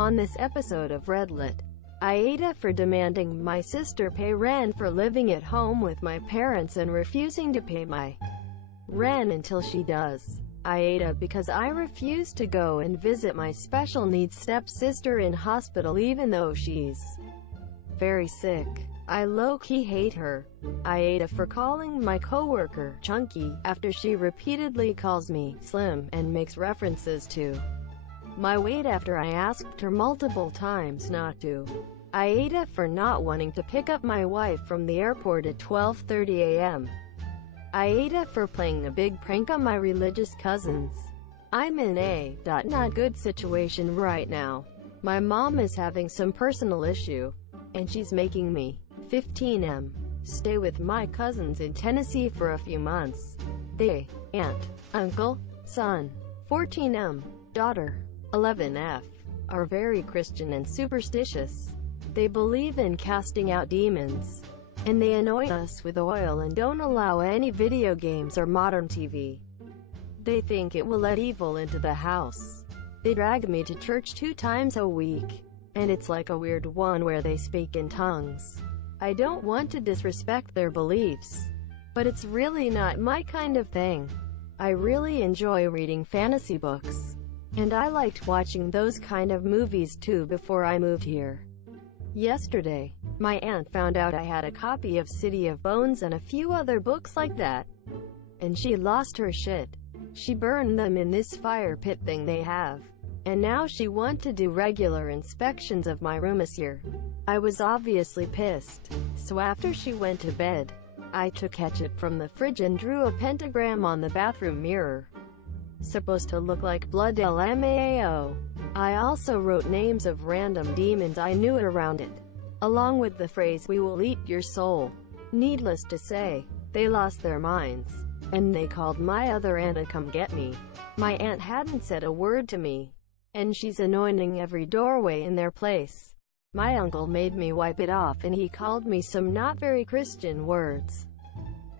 On this episode of Redlit, AmItheA for demanding my sister pay rent for living at home with my parents and refusing to pay my rent until she does. AmItheA because I refuse to go and visit my special needs stepsister in hospital even though she's very sick. I low-key hate her. AmItheA for calling my coworker chunky after she repeatedly calls me slim and makes references to my weight after I asked her multiple times not to. AmItheA for not wanting to pick up my wife from the airport at 12:30 a.m. AmItheA for playing a big prank on my religious cousins. I'm in a not good situation right now. My mom is having some personal issue, and she's making me 15M stay with my cousins in Tennessee for a few months. They, aunt, uncle, son, 14M, daughter, 11F, are very Christian and superstitious. They believe in casting out demons, and they anoint us with oil and don't allow any video games or modern TV. They think it will let evil into the house. They drag me to church 2 times a week, and it's like a weird one where they speak in tongues. I don't want to disrespect their beliefs, but it's really not my kind of thing. I really enjoy reading fantasy books, and I liked watching those kind of movies too before I moved here. Yesterday, my aunt found out I had a copy of City of Bones and a few other books like that, and she lost her shit. She burned them in this fire pit thing they have, and now she wants to do regular inspections of my room this year. I was obviously pissed, so after she went to bed, I took ketchup from the fridge and drew a pentagram on the bathroom mirror. Supposed to look like blood LMAO. I also wrote names of random demons I knew around it, along with the phrase, "We will eat your soul." Needless to say, they lost their minds, and they called my other aunt to come get me. My aunt hadn't said a word to me, and she's anointing every doorway in their place. My uncle made me wipe it off and he called me some not very Christian words.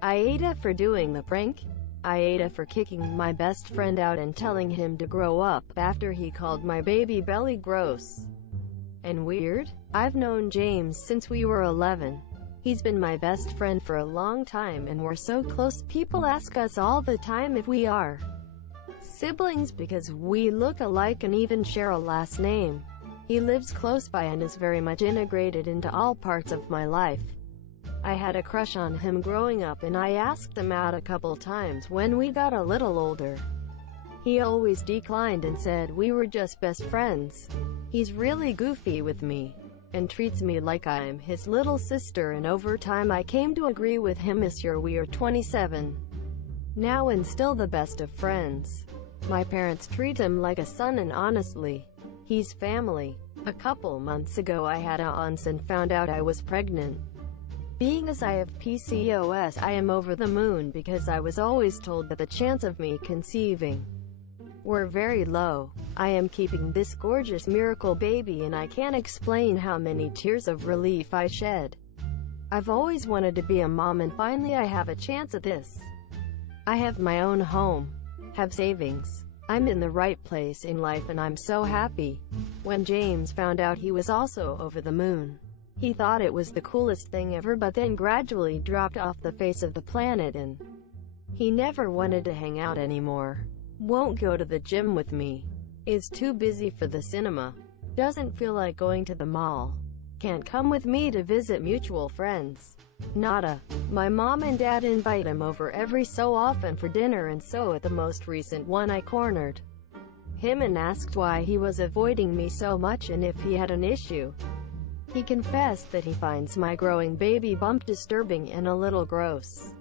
AmItheA for doing the prank. AmItheA for kicking my best friend out and telling him to grow up after he called my baby belly gross and weird. I've known James since we were 11. He's been my best friend for a long time and we're so close people ask us all the time if we are siblings because we look alike and even share a last name. He lives close by and is very much integrated into all parts of my life. I had a crush on him growing up and I asked him out a couple times when we got a little older. He always declined and said we were just best friends. He's really goofy with me, and treats me like I'm his little sister, and over time I came to agree with him. This year we are 27 now and still the best of friends. My parents treat him like a son and honestly, he's family. A couple months ago I had a ons and found out I was pregnant. Being as I have PCOS, I am over the moon because I was always told that the chance of me conceiving were very low. I am keeping this gorgeous miracle baby and I can't explain how many tears of relief I shed. I've always wanted to be a mom and finally I have a chance at this. I have my own home, have savings. I'm in the right place in life and I'm so happy. When James found out he was also over the moon, he thought it was the coolest thing ever, but then gradually dropped off the face of the planet and he never wanted to hang out anymore. Won't go to the gym with me. Is too busy for the cinema. Doesn't feel like going to the mall. Can't come with me to visit mutual friends. Nada. My mom and dad invite him over every so often for dinner, and so at the most recent one I cornered him and asked why he was avoiding me so much and if he had an issue. He confessed that he finds my growing baby bump disturbing and a little gross.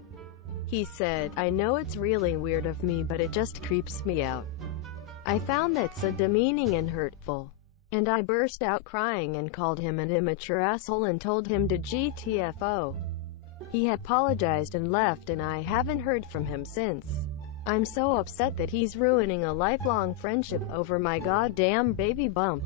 He said, "I know it's really weird of me but it just creeps me out." I found that so demeaning and hurtful, and I burst out crying and called him an immature asshole and told him to GTFO. He apologized and left and I haven't heard from him since. I'm so upset that he's ruining a lifelong friendship over my goddamn baby bump.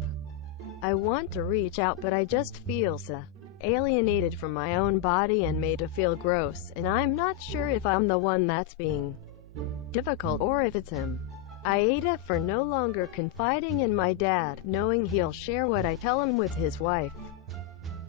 I want to reach out but I just feel so alienated from my own body and made to feel gross, and I'm not sure if I'm the one that's being difficult or if it's him. AmItheA for no longer confiding in my dad, knowing he'll share what I tell him with his wife.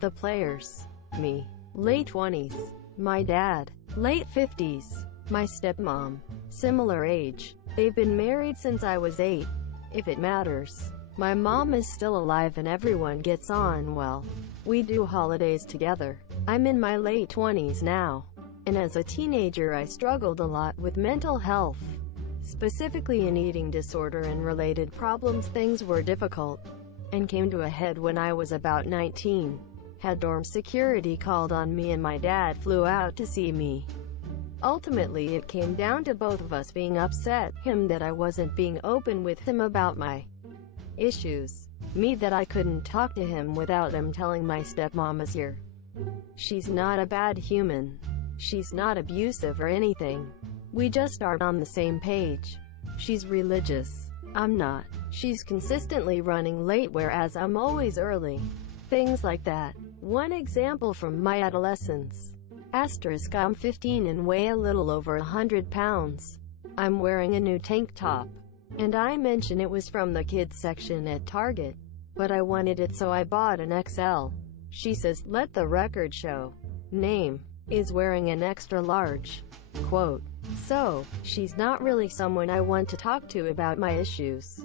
The players. Me. Late 20s. My dad. Late 50s. My stepmom. Similar age. They've been married since I was 8. If it matters. My mom is still alive and everyone gets on well. We do holidays together. I'm in my late 20s now. And as a teenager I struggled a lot with mental health. Specifically an eating disorder and related problems. Things were difficult and came to a head when I was about 19. Had dorm security called on me and my dad flew out to see me. Ultimately it came down to both of us being upset, him that I wasn't being open with him about my issues, me that I couldn't talk to him without him telling my stepmom is here. She's not a bad human. She's not abusive or anything. We just aren't on the same page. She's religious. I'm not. She's consistently running late whereas I'm always early. Things like that. One example from my adolescence. I'm 15 and weigh a little over 100 pounds. I'm wearing a new tank top. And I mention it was from the kids section at Target. But I wanted it so I bought an XL. She says, let the record show. Name. Is wearing an extra large. Quote. So, she's not really someone I want to talk to about my issues.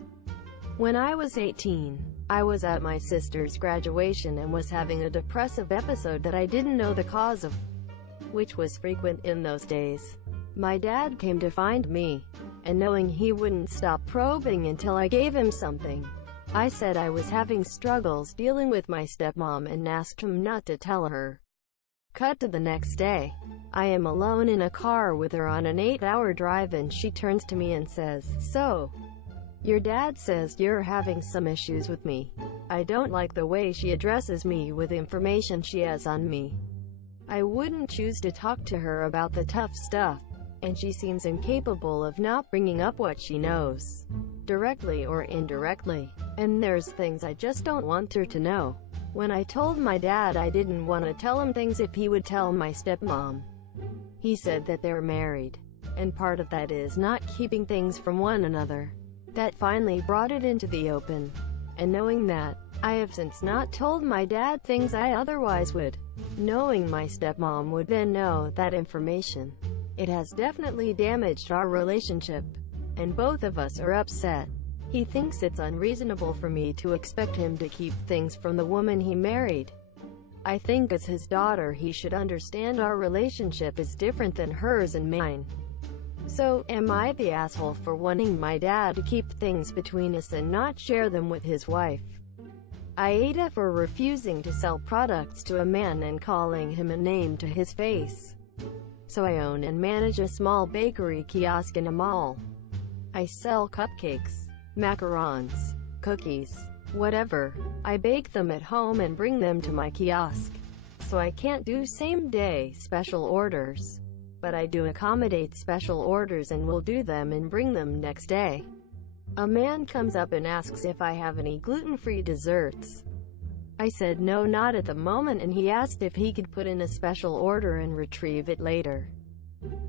When I was 18, I was at my sister's graduation and was having a depressive episode that I didn't know the cause of, which was frequent in those days. My dad came to find me, and knowing he wouldn't stop probing until I gave him something, I said I was having struggles dealing with my stepmom and asked him not to tell her. Cut to the next day. I am alone in a car with her on an 8-hour drive and she turns to me and says, so, your dad says you're having some issues with me. I don't like the way she addresses me with information she has on me. I wouldn't choose to talk to her about the tough stuff, and she seems incapable of not bringing up what she knows, directly or indirectly, and there's things I just don't want her to know. When I told my dad I didn't want to tell him things if he would tell my stepmom, he said that they're married, and part of that is not keeping things from one another. That finally brought it into the open, and knowing that, I have since not told my dad things I otherwise would. Knowing my stepmom would then know that information. It has definitely damaged our relationship, and both of us are upset. He thinks it's unreasonable for me to expect him to keep things from the woman he married. I think as his daughter he should understand our relationship is different than hers and mine. So, am I the asshole for wanting my dad to keep things between us and not share them with his wife? AmItheA for refusing to sell products to a man and calling him a name to his face. So I own and manage a small bakery kiosk in a mall. I sell cupcakes, macarons, cookies, whatever. I bake them at home and bring them to my kiosk. So I can't do same-day special orders. But I do accommodate special orders and will do them and bring them next day. A man comes up and asks if I have any gluten-free desserts. I said no, not at the moment, and he asked if he could put in a special order and retrieve it later.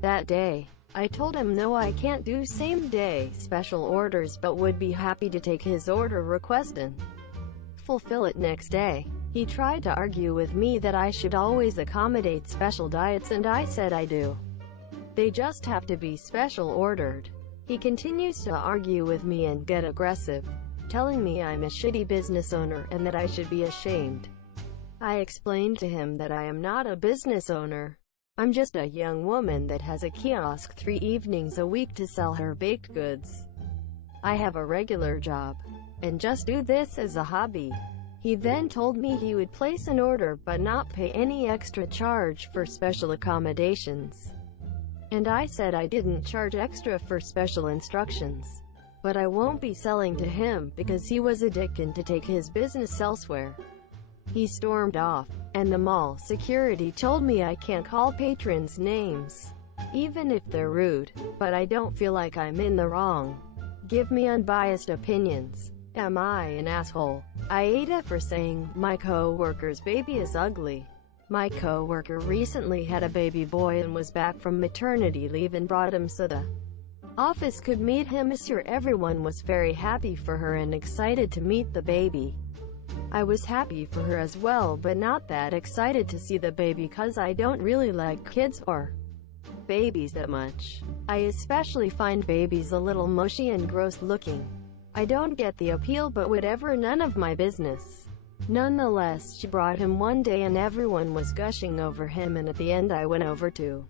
That day, I told him no, I can't do same-day special orders, but would be happy to take his order request and fulfill it next day. He tried to argue with me that I should always accommodate special diets, and I said I do. They just have to be special ordered. He continues to argue with me and get aggressive, telling me I'm a shitty business owner and that I should be ashamed. I explained to him that I am not a business owner. I'm just a young woman that has a kiosk 3 evenings a week to sell her baked goods. I have a regular job, and just do this as a hobby. He then told me he would place an order but not pay any extra charge for special accommodations. And I said I didn't charge extra for special instructions. But I won't be selling to him because he was a dick and to take his business elsewhere. He stormed off, and the mall security told me I can't call patrons names, even if they're rude, but I don't feel like I'm in the wrong. Give me unbiased opinions. Am I an asshole? AmItheA for saying, my co-worker's baby is ugly. My co-worker recently had a baby boy and was back from maternity leave and brought him soda. office could meet him. Monsieur, everyone was very happy for her and excited to meet the baby. I was happy for her as well, but not that excited to see the baby cause I don't really like kids or babies that much. I especially find babies a little mushy and gross looking. I don't get the appeal, but whatever, none of my business. Nonetheless, she brought him one day and everyone was gushing over him, and at the end I went over to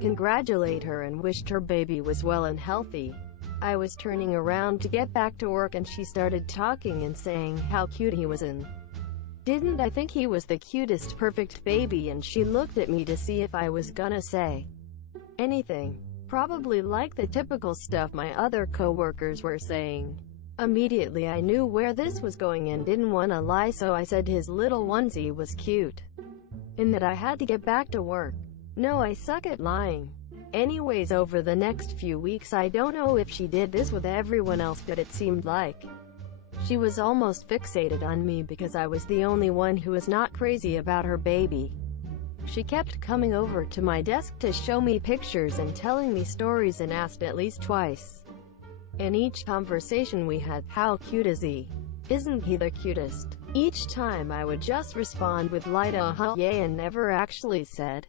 congratulate her and wished her baby was well and healthy. I was turning around to get back to work and she started talking and saying how cute he was and didn't I think he was the cutest perfect baby, and she looked at me to see if I was gonna say anything. Probably like the typical stuff my other co-workers were saying. Immediately I knew where this was going and didn't want to lie, so I said his little onesie was cute, and that I had to get back to work. No, I suck at lying. Anyways, over the next few weeks, I don't know if she did this with everyone else, but it seemed like she was almost fixated on me because I was the only one who was not crazy about her baby. She kept coming over to my desk to show me pictures and telling me stories, and asked at least twice in each conversation we had, "How cute is he? Isn't he the cutest?" Each time I would just respond with light yay, and never actually said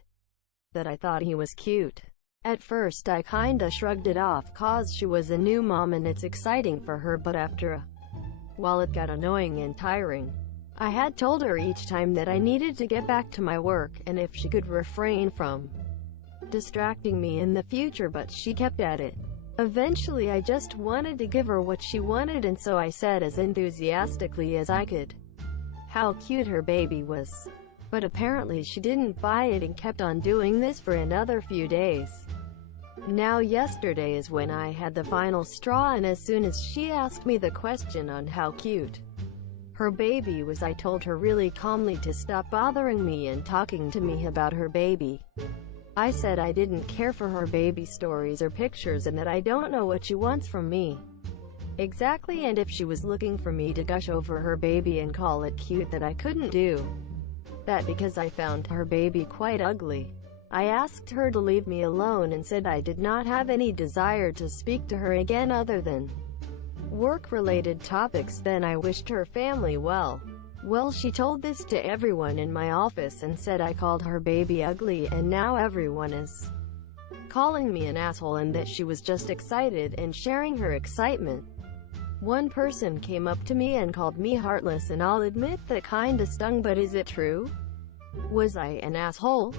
that I thought he was cute. At first I kinda shrugged it off cause she was a new mom and it's exciting for her, but after a while it got annoying and tiring. I had told her each time that I needed to get back to my work, and if she could refrain from distracting me in the future, but she kept at it. Eventually I just wanted to give her what she wanted, and so I said as enthusiastically as I could how cute her baby was. But apparently she didn't buy it and kept on doing this for another few days. Now yesterday is when I had the final straw, and as soon as she asked me the question on how cute her baby was, I told her really calmly to stop bothering me and talking to me about her baby. I said I didn't care for her baby stories or pictures, and that I don't know what she wants from me exactly, and if she was looking for me to gush over her baby and call it cute, that I couldn't do that because I found her baby quite ugly. I asked her to leave me alone and said I did not have any desire to speak to her again other than work-related topics. Then I wished her family well. Well, she told this to everyone in my office and said I called her baby ugly, and now everyone is calling me an asshole, and that she was just excited and sharing her excitement. One person came up to me and called me heartless, and I'll admit that kinda stung, but is it true? Was I an asshole?